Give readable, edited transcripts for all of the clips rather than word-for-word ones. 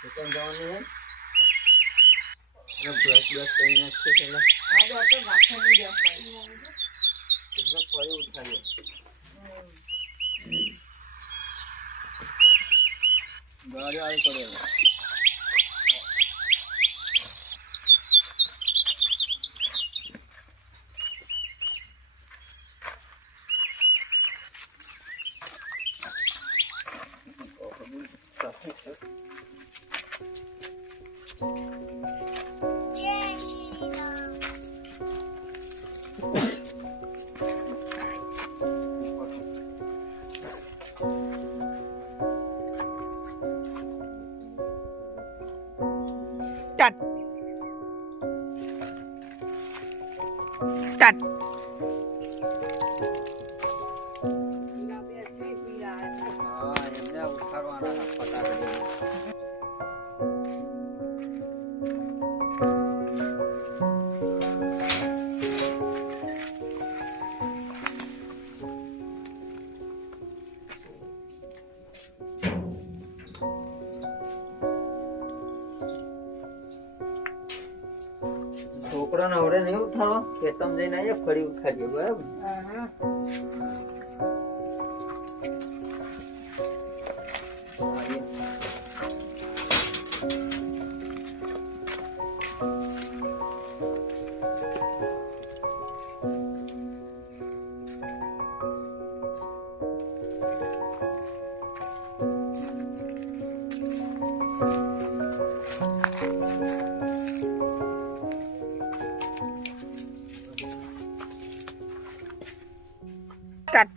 દુકાન જવાનું હે બ્રશ કરી નાખીએ પેલા આજે તો ગાંઠાની જેમ પડી એટલે ફરી ઉઠાડ્યો ગાડી આવી પડે Start. એમને ઉઠાડવાના ફટાફટ છોકરાને આવડે નહીં ઉઠાડવા ખેતમ જઈને આવીએ ફરી ઉઠાડીએ બરાબર Start.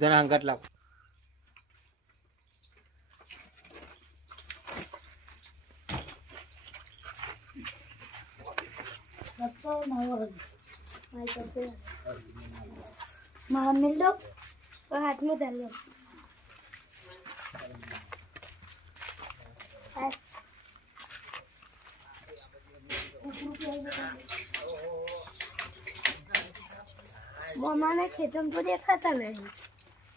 જરા અંગત લાવ मिल लो और हाथ में डाल लो मामा ने खेतम तो देखा था नहीं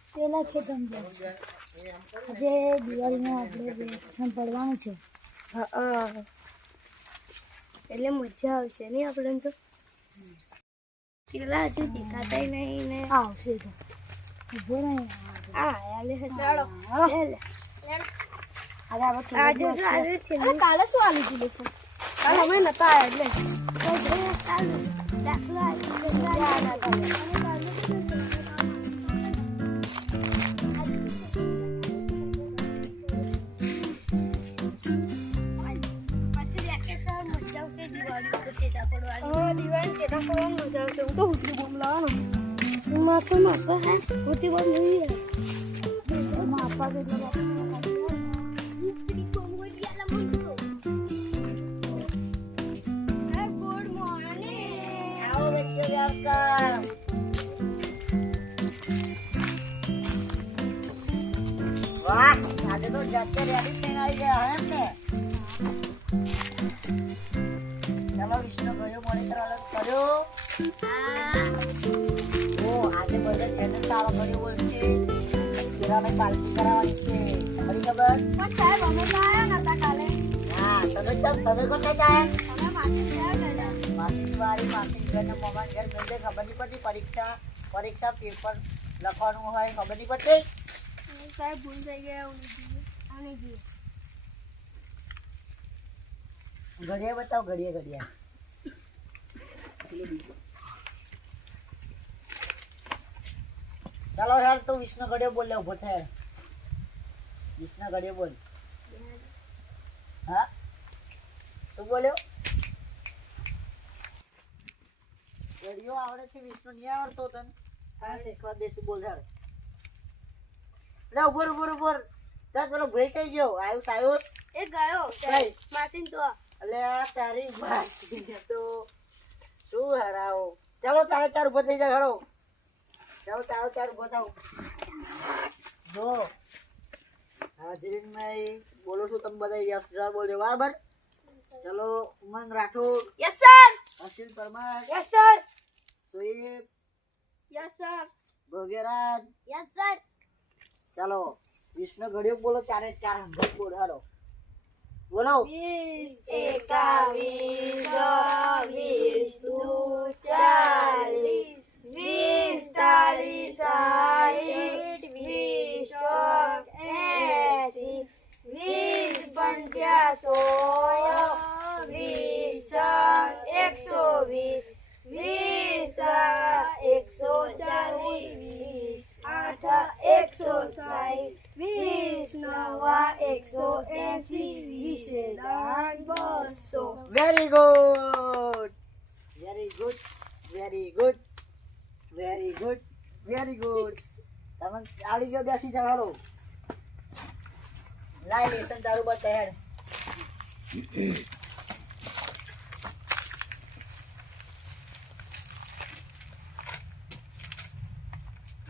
પેલા ખેતમ છે આજે દિવાળીમાં આપણે વેકેશન પડવાનું છે હા એટલે મજા આવશે નહીં આપણે તો પેલા હજુ દેખાતા નહીં ને આવશે તો ઉભો નહીં કાલે શું આલુ દીધું છે કાલે અમે નતા આવ્યા એટલે દિવાળી કેટા પડવાની મજા આવશે હું તો હુતરી બોમ લાવવાનો માપા હે હુતરી બોમ નહીં માપા કેટલા ગુડ મોર્નિંગ આવો બેઠો યાર વાહ આજે તો જાતે રેડી થઈને આવી ગયા હે ને ચાલો વિષ્ણુ ગયો મોનિટર અલગ કર્યો ઓ આજે બધે ખેતર સારો કર્યો બોલશે કિરાને પાર્ટી કરાવવાની છે ખરી ખબર પણ સાહેબ અમે તો આયા નતા કાલે હા તમે કોને જાય અમે માસી ગયા માસી વાળી માસી ઘરને મોમાં ઘર ગઈ ખબર નહીં પડતી પરીક્ષા પેપર લખવાનું હોય ખબર નહીં પડતી. સાહેબ ભૂલ થઈ ગયા આને જી ઘડિયા બતાવો ઘડિયા. ચાલો યાર તું 20 નો ઘડિયો બોલ લે ઉભો થાય. 20 નો ઘડિયો બોલ. હા તું બોલ્યો ઘડિયો આવડે છે 20 નો નહીં આવડતો તને? હા શીખવા દે તું બોલ યાર. લે ઉભર ચાલ પેલો ભાઈ કઈ ગયો આવ્યો એ ગયો કઈ? માસીન તો અલે તારી માસી તો શું હરાવો. ચાલો તારે ચાર ઉભો થઈ જાય હરો. ચાલો તારો ચાર ઉભો થાવ. જો હાજરીન બોલો છું તમે બધા યસ સર બોલજો બરાબર. ચલો Umang Rathod. Yes sir. Ashil Parmar. Yes sir. Soeb. Yes sir. Bhavyaraj. Yes sir. ચાલો વિષ્ણુ ઘડિયો બોલો ચારે ચાર હંગત બોલ હાલો બોલો. 20 21 22 40 20 very good very good very good very good very good. તમે આવડી ગયો બેસી જાવ હાલો. લાઈ લેસન તારું બસ તૈયાર.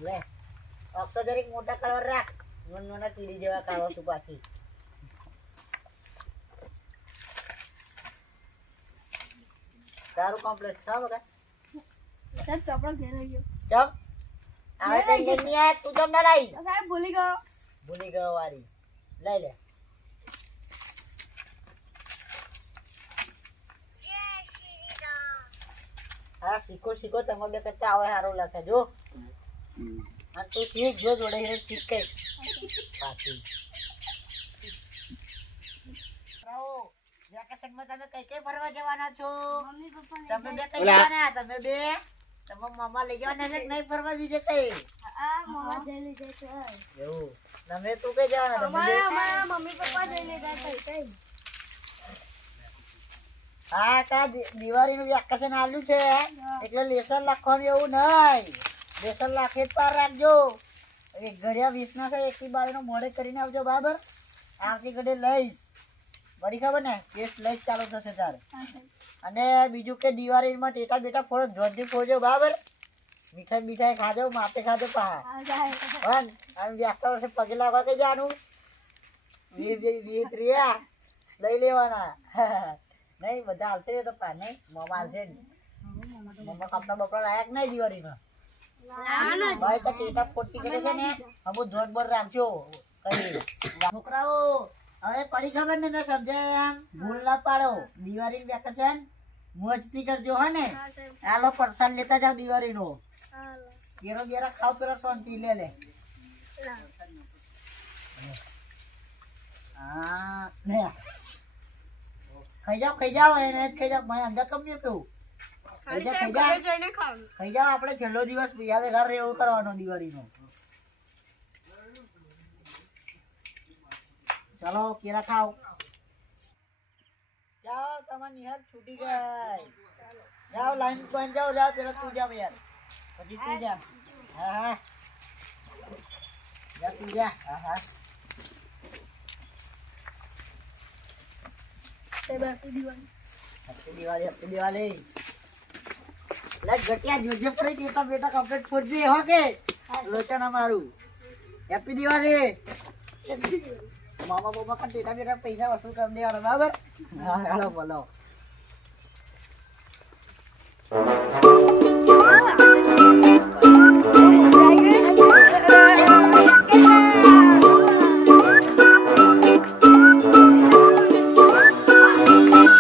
લે અક્ષર જરીક મોટા કલર રાખ. નોના કીડી જેવા કાળો છું પાછી. તારું કમ્પ્લીટ છે બગા. સાહેબ ચોપડો ઘેર આવી ગયો. ચમ આવે તો જલ્દી આ તું જમ ના લાઈ. સાહેબ ભૂલી ગયો. ભૂલી ગયો વારી. લઈ લે. હા શીખો તમે બે કરતા આવે સારું લખે જો. અને તું શીખ જો જોડે શીખ કઈ પાછી. વેકેશનમાં તમે કઈ કઈ ફરવા જવાના છો? મમ્મી પપ્પા તમે બે કઈ જવાના? તમે બે તમે મામા લઈ જવાના છે કે નહીં ફરવા બીજે કઈ? આ મામા જઈ લીધા છે. એવું તમે તું કઈ જવાના? તમે બે? અમારા મમ્મી પપ્પા જઈ લીધા છે કઈ. હા તા દિવાળીનું વેકેશન આલ્યું છે એટલે લેસન લખવાનું એવું નહીં. લેસન લખી જ પાર રાખજો. એક ઘડિયા 20 ના છે 1 નો મોડે કરીને આવજો બરાબર. આવતી ઘડે લઈશ બધી ખબર ને ટેસ્ટ લઈ ચાલુ થશે તારે. અને બીજું કે દિવાળીમાં ટેટા બેટા ફોડો જોરથી ફોડજો બરાબર. મીઠાઈ ખાજો માપે ખાજો પા અને વ્યાસતા વર્ષે પગે લાગવા કઈ જવાનું 20 રહ્યા લઈ લેવાના. નહીં બધા આવશે તો પા નહીં મમ્મા આવશે ને મમ્મા કપડા બપડા લાયક નહીં દિવાળીમાં. ભાઈ તો ટેટા ફોડતી કરે છે ને અમુ જોર બોર રાખજો કઈ. છોકરાઓ હવે પડી ખબર ને મેં સમજાય એમ ભૂલ ના પાડો. દિવાળી વેકેશન મોજથી કરજો હો ને. આલો પ્રસાદ લેતા જાવ દિવાળી નો. કેરો બેરા ખાવ પેલા શાંતિ લે લે. હા લે ખાઈ જાઓ એને જ ખાઈ જાઓ. મેં અંદર કમ્યું કેવું ખાઈ જાઓ. આપણે છેલ્લો દિવસ યાદ ઘર એવું કરવાનો દિવાળીનો. ચાલો કેરા ખાઓ. જાઓ તમારી નિહાર છૂટી ગઈ. જાઓ લાઈન પર જાઓ. પેલા તું જા યાર પછી તું જા. હા જા તું જા. હા હેપી દિવાળી. લાઈક ઘટિયા જોજે પડી ટેટા બેટા કમ્પ્લીટ ફોડજે હો કે લોચના મારું. હેપી દિવાળી. મામા બાબા કા ટેટા બેટા પૈસા વસૂલ કરી દેવાના બરાબર. હા હાલો બોલો.